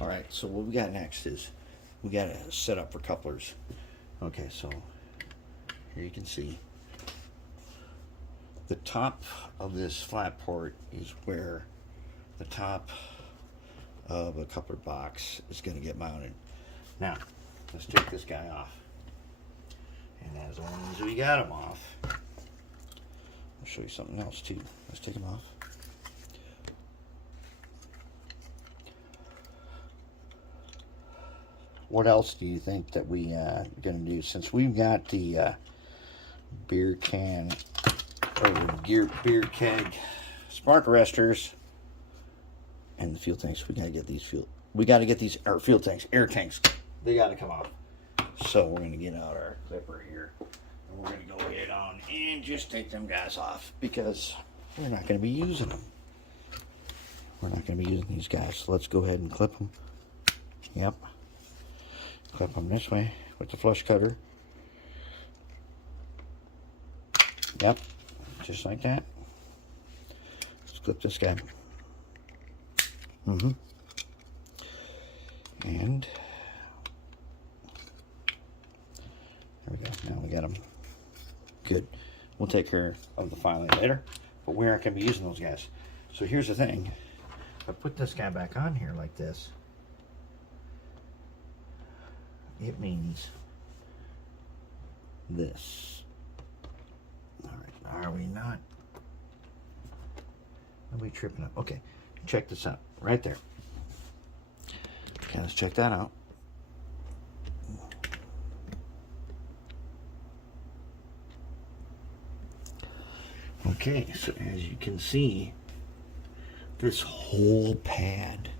All right, so what we got next is we got to set up for couplers. Okay, so here you can see the top of this flat port is where the top of a coupler box is going to get mounted. Now, let's take this guy off. And as long as we got him off, I'll show you something else too. Let's take him off. What else do you think that we are going to do? Since we've got the beer can or beer keg spark arresters and the fuel tanks, we got to get these fuel tanks, air tanks. They got to come off. So we're going to get out our clipper here and we're going to go get on and just take them guys off because we're not going to be using them. We're not going to be using these guys. So let's go ahead and clip them. Yep. Clip them this way with the flush cutter. Yep. Just like that. Let's clip this guy. And there we go. Now we got them. Good. We'll take care of the filing later, but we aren't going to be using those guys. So here's the thing. If I put this guy back on here like this, it means this. All right. Are we not? Are we tripping up? Okay. Check this out. Right there. Okay, let's check that out. Okay, so as you can see, this whole pad,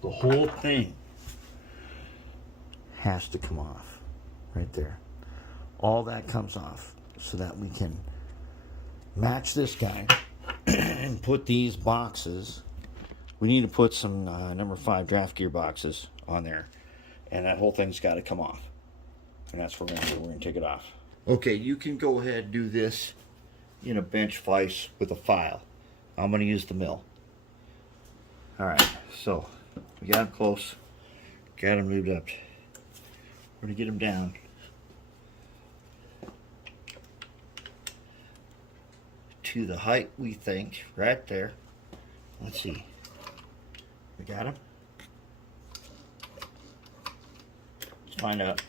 the whole thing has to come off right there. All that comes off so that we can match this guy and put these boxes. We need to put some number 5 draft gear boxes on there, and that whole thing's got to come off, and that's what we're going to do. We're going to take it off. Okay, you can go ahead and do this in a bench vise with a file. I'm going to use the mill. Alright, so we got him close, got him moved up. We're going to get him down to the height we think, right there. Let's see. We got him? Let's find out.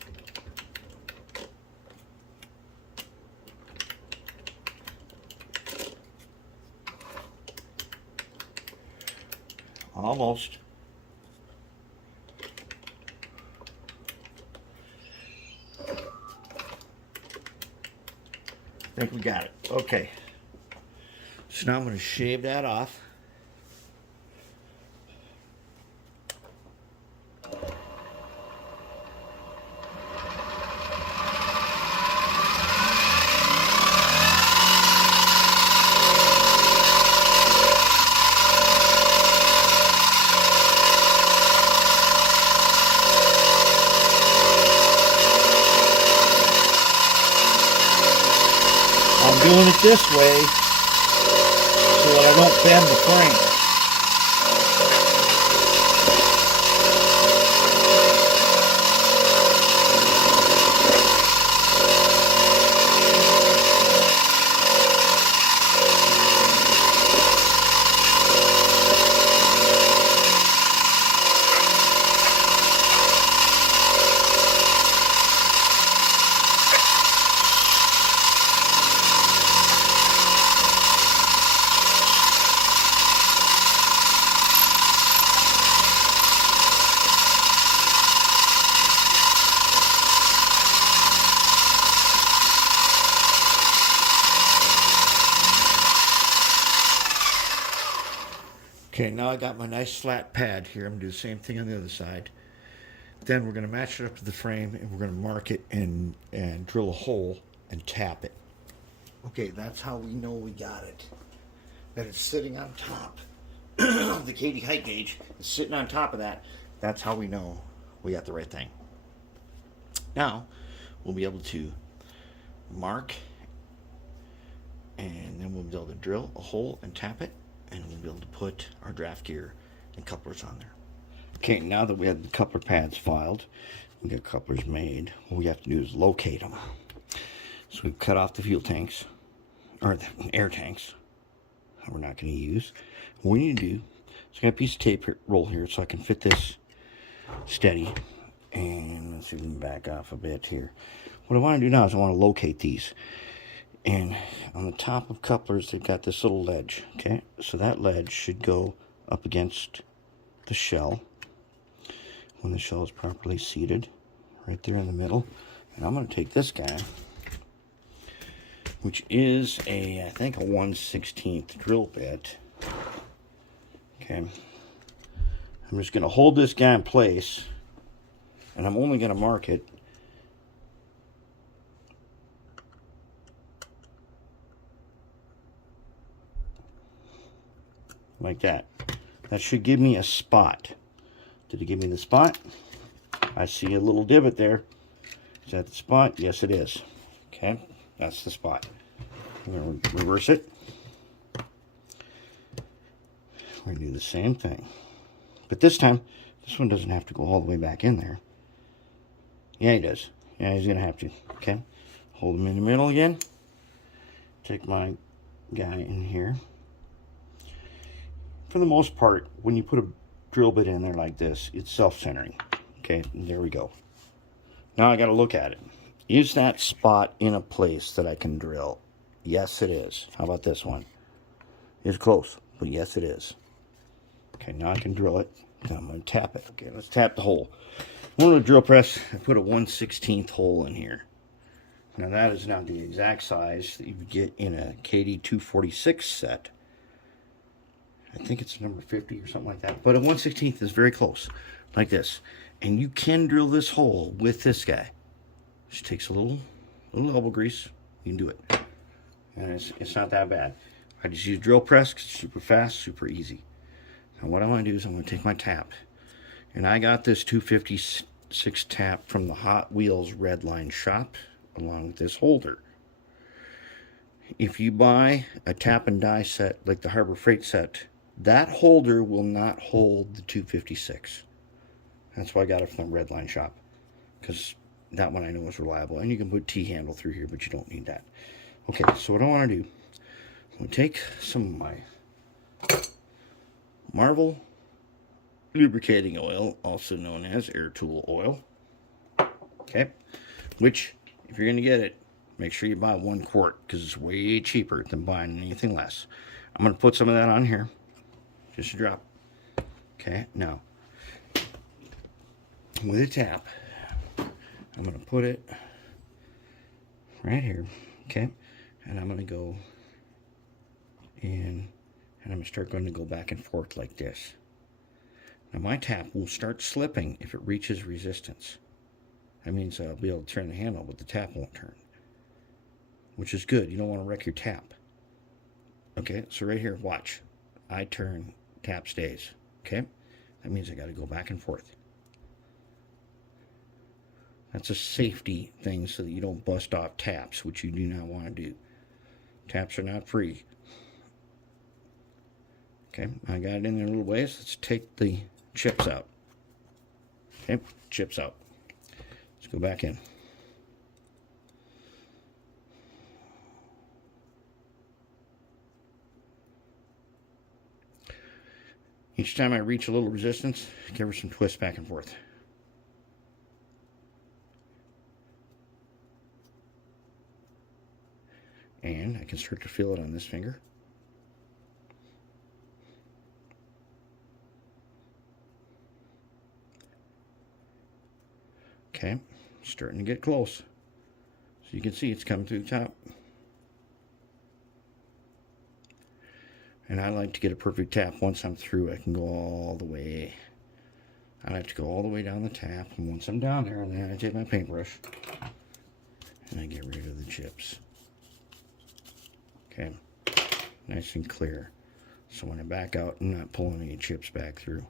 Almost. I think we got it. Okay. So now I'm going to shave that off. I'm doing it this way so that I don't bend the frame. Okay, now I got my nice flat pad here. I'm going to do the same thing on the other side. Then we're going to match it up to the frame and we're going to mark it and drill a hole and tap it. Okay, that's how we know we got it. That it's sitting on top. The Kadee height gauge is sitting on top of that. That's how we know we got the right thing. Now, we'll be able to mark and then we'll be able to drill a hole and tap it. And we'll be able to put our draft gear and couplers on there. Okay, now that we have the coupler pads filed, we got couplers made, what we have to do is locate them. So we've cut off the fuel tanks, or the air tanks, that we're not going to use. What we need to do is, I got a piece of tape roll here so I can fit this steady. And let's see if we can back off a bit here. What I want to do now is I want to locate these. And on the top of couplers, they've got this little ledge, okay? So that ledge should go up against the shell when the shell is properly seated, right there in the middle. And I'm going to take this guy, which is I think a 1/16 drill bit. Okay. I'm just going to hold this guy in place, and I'm only going to mark it like that. That should give me a spot. Did it give me the spot? I see a little divot there. Is that the spot? Yes, it is. Okay, that's the spot. I'm going to reverse it. We're going to do the same thing. But this time, this one doesn't have to go all the way back in there. Yeah, he does. Yeah, he's going to have to. Okay, hold him in the middle again. Take my guy in here. For the most part, when you put a drill bit in there like this, it's self-centering. Okay, there we go. Now I got to look at it. Is that spot in a place that I can drill? Yes, it is. How about this one? It's close, but yes, it is. Okay, now I can drill it. Now I'm going to tap it. Okay, let's tap the hole. One of the drill press, I put a 1/16 hole in here. Now that is not the exact size that you would get in a Kadee 246 set. I think it's number 50 or something like that. But a 1/16 is very close, like this. And you can drill this hole with this guy. Just takes a little elbow grease. You can do it. And it's not that bad. I just use drill press, it's super fast, super easy. Now what I want to do is I'm going to take my tap. And I got this 256 tap from the Hot Wheels Redline shop, along with this holder. If you buy a tap and die set, like the Harbor Freight set, that holder will not hold the 256. That's why I got it from the Redline shop, because that one I know is reliable. And you can put T-handle through here, but you don't need that. Okay, so what I want to do, I'm going to take some of my Marvel lubricating oil, also known as air tool oil. Okay, which, if you're going to get it, make sure you buy 1 quart, because it's way cheaper than buying anything less. I'm going to put some of that on here, just a drop. Okay, now, with a tap, I'm going to put it right here, okay, and I'm going to go in, and I'm going to start going to go back and forth like this. Now my tap will start slipping if it reaches resistance. That means I'll be able to turn the handle, but the tap won't turn, which is good. You don't want to wreck your tap. Okay, so right here, watch. I turn, tap stays. Okay, that means I got to go back and forth. That's a safety thing so that you don't bust off taps, which you do not want to do. Taps are not free. Okay, I got it in there a little ways. Let's take the chips out. Okay, chips out. Let's go back in. Each time I reach a little resistance, give her some twists back and forth. And I can start to feel it on this finger. Okay, starting to get close. So you can see it's coming through the top. And I like to get a perfect tap. Once I'm through, I can go all the way. I like to go all the way down the tap. And once I'm down there, then I take my paintbrush and I get rid of the chips. Okay, nice and clear. So when I back out, I'm not pulling any chips back through.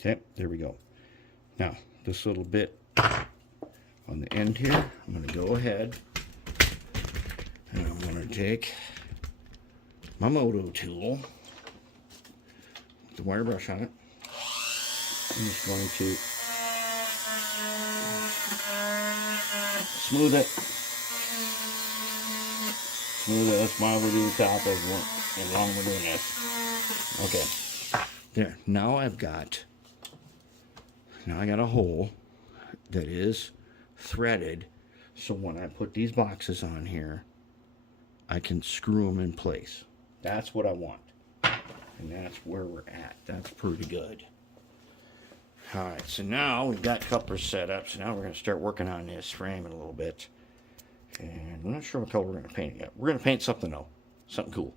Okay, there we go. Now, this little bit on the end here, I'm going to go ahead and I'm going to take my Moto tool, with the wire brush on it. I'm just going to smooth it. Smooth it. Let's smile over the top as long as we're doing this. Okay. There. Now I got a hole that is threaded, so when I put these boxes on here, I can screw them in place. That's what I want. And that's where we're at. That's pretty good. Alright, so now we've got couplers set up, so now we're going to start working on this framing a little bit. And I'm not sure what color we're going to paint it yet. We're going to paint something though. Something cool.